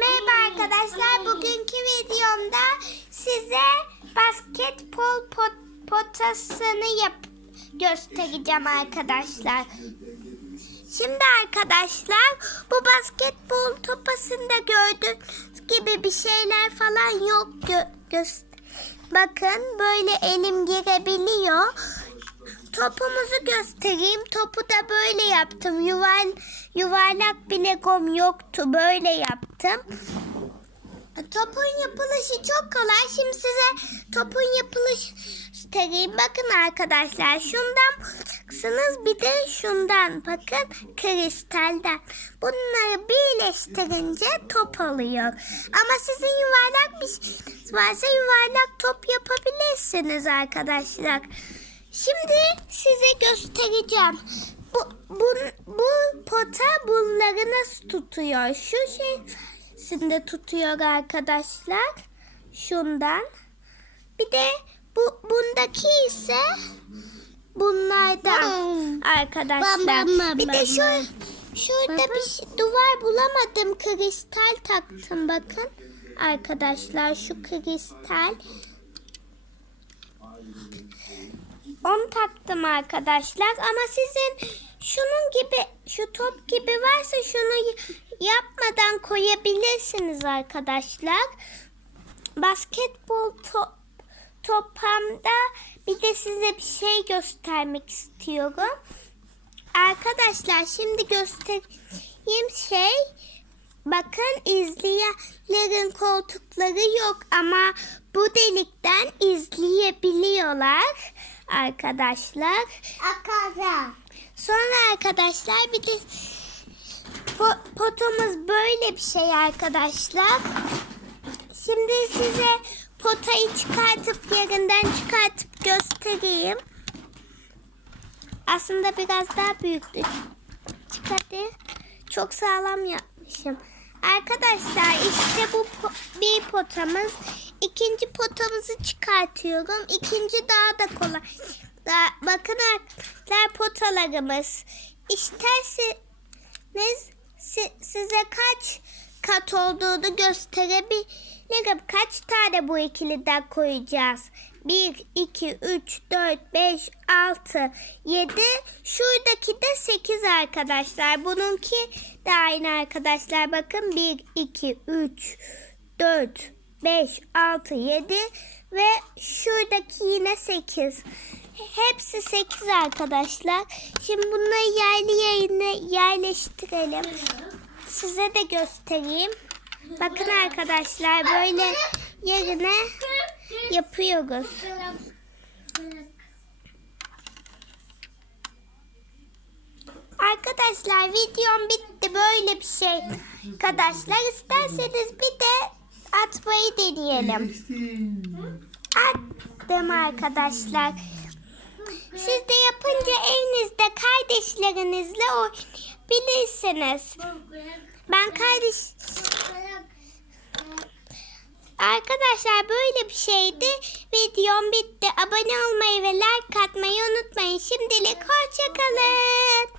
Merhaba arkadaşlar. Bugünkü videomda size basketbol pot potasını yap göstereceğim arkadaşlar. Şimdi arkadaşlar bu basketbol topasında gördüğünüz gibi bir şeyler falan yok. Gö göz- Bakın böyle elim girebiliyor. Topumuzu göstereyim. Topu da böyle yaptım. Yuval, yuvarlak bir legom yoktu. Böyle yaptım. Topun yapılışı çok kolay. Şimdi size topun yapılışı göstereyim. Bakın arkadaşlar. Şundan bulacaksınız. Bir de şundan. Bakın kristalden. Bunları birleştirince top oluyor. Ama sizin yuvarlak bir şeyiniz varsa yuvarlak top yapabilirsiniz arkadaşlar. Şimdi size göstereceğim. Bu, bu, bu pota bunları nasıl tutuyor? Şu şeysinde tutuyor arkadaşlar. Şundan. Bir de bu bundaki ise bunlardan arkadaşlar. Bam, bam, Bir de bam, şu bam. şurada bir şey, duvar bulamadım. Kristal taktım bakın. Arkadaşlar şu kristal. Onu taktım arkadaşlar ama sizin şunun gibi şu top gibi varsa şunu yapmadan koyabilirsiniz arkadaşlar. Basketbol top topamda bir de size bir şey göstermek istiyorum. Arkadaşlar şimdi göstereyim şey Bakın izleyenlerin koltukları yok ama bu delikten izleyebiliyorlar arkadaşlar. Akaza. Sonra arkadaşlar bir de po- potomuz böyle bir şey arkadaşlar. Şimdi size potayı çıkartıp yerinden çıkartıp göstereyim. Aslında biraz daha büyüktü. Çıkardı. Çok sağlam yapmışım. Arkadaşlar işte bu po- bir potamız. İkinci potamızı çıkartıyorum. İkinci daha da kolay. Daha, bakın arkadaşlar potalarımız. İsterseniz si- size kaç kat olduğunu gösterebilirim. Kaç tane bu ikiliden koyacağız? 1, 2, 3, 4, 5, 6, 7. Şuradaki de 8 arkadaşlar. Bununki de aynı arkadaşlar. Bakın 1, 2, 3, 4, 5, 6, 7 ve şuradaki yine 8. Hepsi 8 arkadaşlar. Şimdi bunları yerli yerine yerleştirelim. Size de göstereyim. Bakın arkadaşlar böyle yerine yapıyoruz. Arkadaşlar videom bitti böyle bir şey. Arkadaşlar isterseniz bir de atmayı deneyelim. Attım arkadaşlar. Siz de yapınca evinizde kardeşlerinizle oynayabilirsiniz. Ben kardeş Arkadaşlar böyle bir şeydi. Videom bitti. Abone olmayı ve like atmayı unutmayın. Şimdilik hoşçakalın.